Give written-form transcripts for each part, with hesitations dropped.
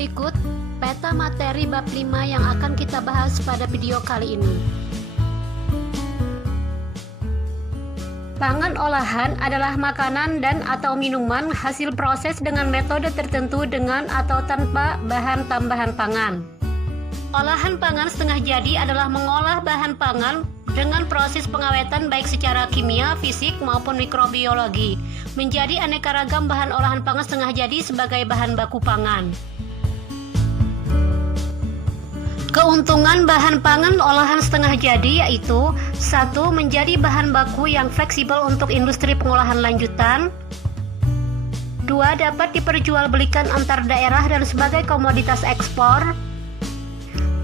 Berikut peta materi bab 5 yang akan kita bahas pada video kali ini. Pangan olahan adalah makanan dan atau minuman hasil proses dengan metode tertentu dengan atau tanpa bahan tambahan pangan. Olahan pangan setengah jadi adalah mengolah bahan pangan dengan proses pengawetan baik secara kimia, fisik maupun mikrobiologi menjadi aneka ragam bahan olahan pangan setengah jadi sebagai bahan baku pangan. Keuntungan bahan pangan olahan setengah jadi yaitu: 1. Menjadi bahan baku yang fleksibel untuk industri pengolahan lanjutan. 2. Dapat diperjualbelikan antar daerah dan sebagai komoditas ekspor.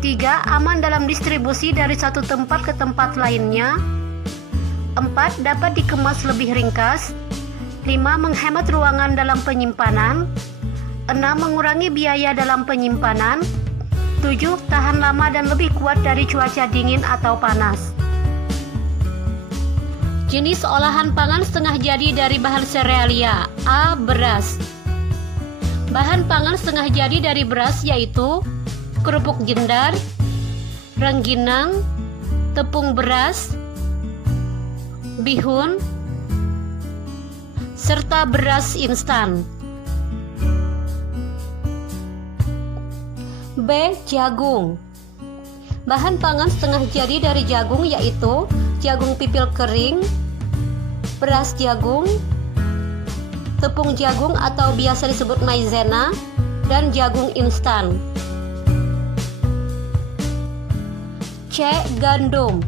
3. Aman dalam distribusi dari satu tempat ke tempat lainnya. 4. Dapat dikemas lebih ringkas. 5. Menghemat ruangan dalam penyimpanan. 6. Mengurangi biaya dalam penyimpanan. 7. Tahan lama dan lebih kuat dari cuaca dingin atau panas. Jenis olahan pangan setengah jadi dari bahan serealia. A. Beras. Bahan pangan setengah jadi dari beras yaitu kerupuk jendar, rengginang, tepung beras, bihun, serta beras instan. B. Jagung. Bahan pangan setengah jadi dari jagung yaitu jagung pipil kering, beras jagung, tepung jagung atau biasa disebut maizena, dan jagung instan. C. Gandum.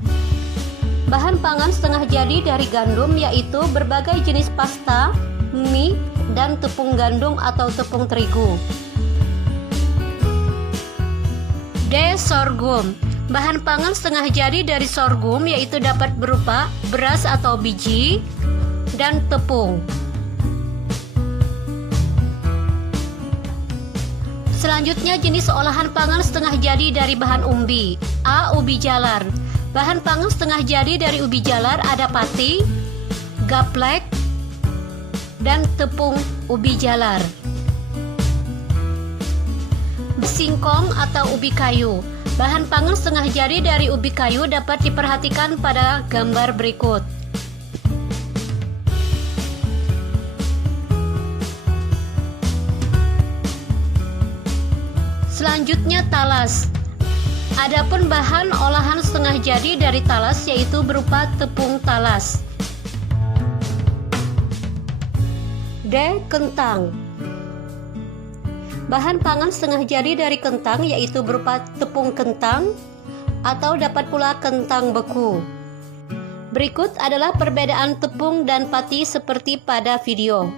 Bahan pangan setengah jadi dari gandum yaitu berbagai jenis pasta, mie, dan tepung gandum atau tepung terigu. D. Sorghum. Bahan pangan setengah jadi dari sorghum yaitu dapat berupa beras atau biji dan tepung. Selanjutnya jenis olahan pangan setengah jadi dari bahan umbi. A. Ubi jalar. Bahan pangan setengah jadi dari ubi jalar ada pati, gaplek, dan tepung ubi jalar. Singkong atau ubi kayu. Bahan pangan setengah jadi dari ubi kayu dapat diperhatikan pada gambar berikut. Selanjutnya talas. Adapun bahan olahan setengah jadi dari talas yaitu berupa tepung talas. D. Kentang. Bahan pangan setengah jadi dari kentang yaitu berupa tepung kentang atau dapat pula kentang beku. Berikut adalah perbedaan tepung dan pati seperti pada video.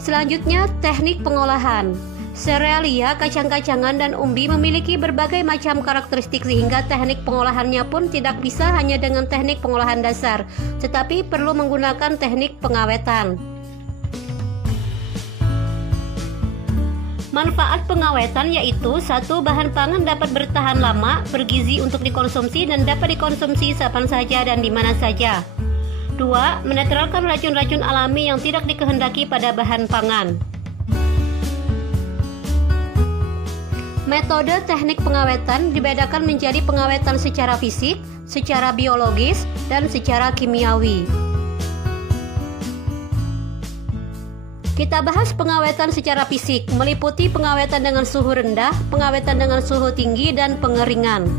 Selanjutnya teknik pengolahan. Serealia, kacang-kacangan, dan umbi memiliki berbagai macam karakteristik sehingga teknik pengolahannya pun tidak bisa hanya dengan teknik pengolahan dasar, tetapi perlu menggunakan teknik pengawetan. Manfaat pengawetan yaitu: 1. Bahan pangan dapat bertahan lama, bergizi untuk dikonsumsi dan dapat dikonsumsi kapan saja dan di mana saja. 2. Menetralkan racun-racun alami yang tidak dikehendaki pada bahan pangan. Metode teknik pengawetan dibedakan menjadi pengawetan secara fisik, secara biologis, dan secara kimiawi. Kita bahas pengawetan secara fisik, meliputi pengawetan dengan suhu rendah, pengawetan dengan suhu tinggi, dan pengeringan.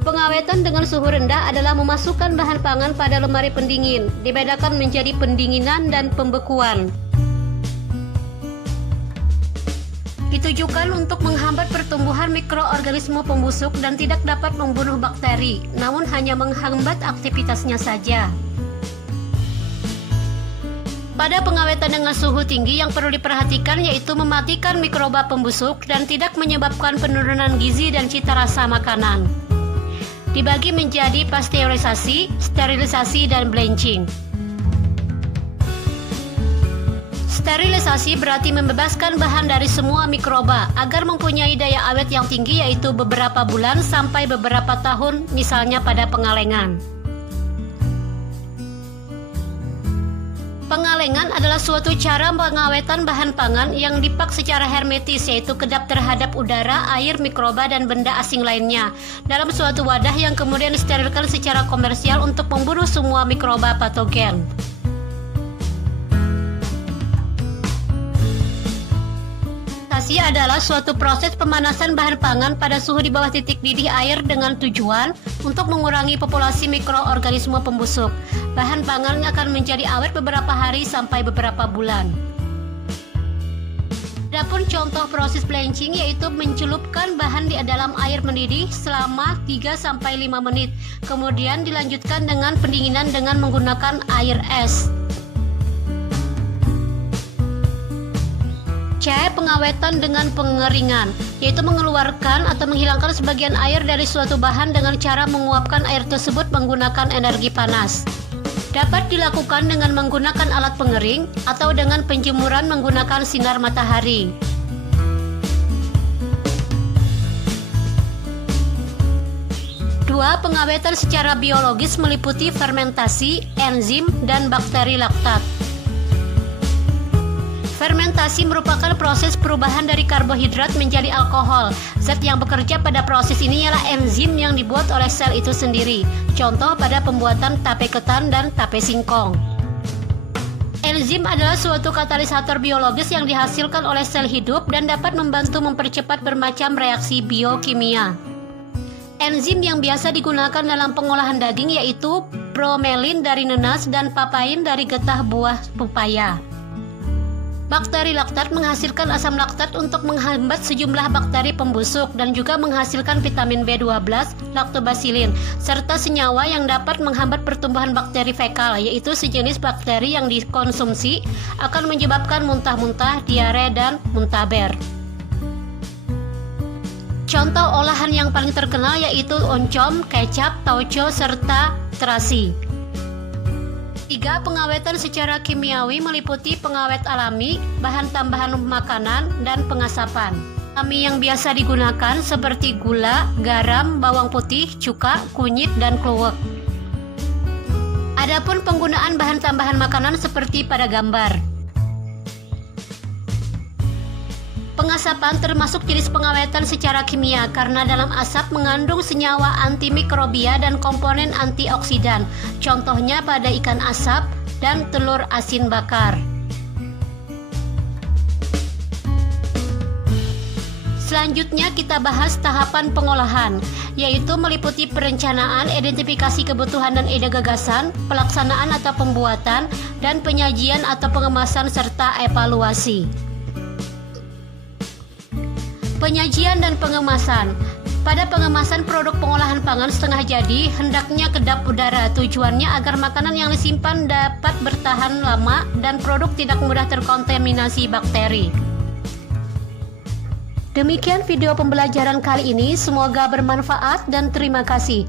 Pengawetan dengan suhu rendah adalah memasukkan bahan pangan pada lemari pendingin, dibedakan menjadi pendinginan dan pembekuan. Ditujukan untuk menghambat pertumbuhan mikroorganisme pembusuk dan tidak dapat membunuh bakteri, namun hanya menghambat aktivitasnya saja. Pada pengawetan dengan suhu tinggi yang perlu diperhatikan yaitu mematikan mikroba pembusuk dan tidak menyebabkan penurunan gizi dan cita rasa makanan. Dibagi menjadi pasteurisasi, sterilisasi, dan blanching. Sterilisasi berarti membebaskan bahan dari semua mikroba agar mempunyai daya awet yang tinggi yaitu beberapa bulan sampai beberapa tahun, misalnya pada pengalengan. Pengalengan adalah suatu cara pengawetan bahan pangan yang dipak secara hermetis, yaitu kedap terhadap udara, air, mikroba, dan benda asing lainnya dalam suatu wadah yang kemudian disterilkan secara komersial untuk membunuh semua mikroba patogen. Fermentasi adalah suatu proses pemanasan bahan pangan pada suhu di bawah titik didih air dengan tujuan untuk mengurangi populasi mikroorganisme pembusuk. Bahan pangan akan menjadi awet beberapa hari sampai beberapa bulan. Adapun contoh proses blanching yaitu mencelupkan bahan di dalam air mendidih selama 3-5 menit, kemudian dilanjutkan dengan pendinginan dengan menggunakan air es. C. Pengawetan dengan pengeringan, yaitu mengeluarkan atau menghilangkan sebagian air dari suatu bahan dengan cara menguapkan air tersebut menggunakan energi panas. Dapat dilakukan dengan menggunakan alat pengering atau dengan penjemuran menggunakan sinar matahari. Dua, pengawetan secara biologis meliputi fermentasi, enzim, dan bakteri laktat. Fermentasi merupakan proses perubahan dari karbohidrat menjadi alkohol. Zat yang bekerja pada proses ini ialah enzim yang dibuat oleh sel itu sendiri. Contoh pada pembuatan tape ketan dan tape singkong. Enzim adalah suatu katalisator biologis yang dihasilkan oleh sel hidup dan dapat membantu mempercepat bermacam reaksi biokimia. Enzim yang biasa digunakan dalam pengolahan daging yaitu bromelin dari nenas dan papain dari getah buah pepaya. Bakteri laktat menghasilkan asam laktat untuk menghambat sejumlah bakteri pembusuk dan juga menghasilkan vitamin B12, lactobacillin, serta senyawa yang dapat menghambat pertumbuhan bakteri fekal, yaitu sejenis bakteri yang dikonsumsi akan menyebabkan muntah-muntah, diare, dan muntaber. Contoh olahan yang paling terkenal yaitu oncom, kecap, tauco, serta terasi. 3. Pengawetan secara kimiawi meliputi pengawet alami, bahan tambahan makanan, dan pengasapan. Alami yang biasa digunakan seperti gula, garam, bawang putih, cuka, kunyit, dan kluwek. Adapun penggunaan bahan tambahan makanan seperti pada gambar. Pengasapan termasuk jenis pengawetan secara kimia karena dalam asap mengandung senyawa antimikrobia dan komponen antioksidan. Contohnya pada ikan asap dan telur asin bakar. Selanjutnya kita bahas tahapan pengolahan, yaitu meliputi perencanaan, identifikasi kebutuhan dan ide gagasan, pelaksanaan atau pembuatan, dan penyajian atau pengemasan serta evaluasi. Penyajian dan pengemasan. Pada pengemasan produk pengolahan pangan setengah jadi, hendaknya kedap udara. Tujuannya agar makanan yang disimpan dapat bertahan lama dan produk tidak mudah terkontaminasi bakteri. Demikian video pembelajaran kali ini, semoga bermanfaat dan terima kasih.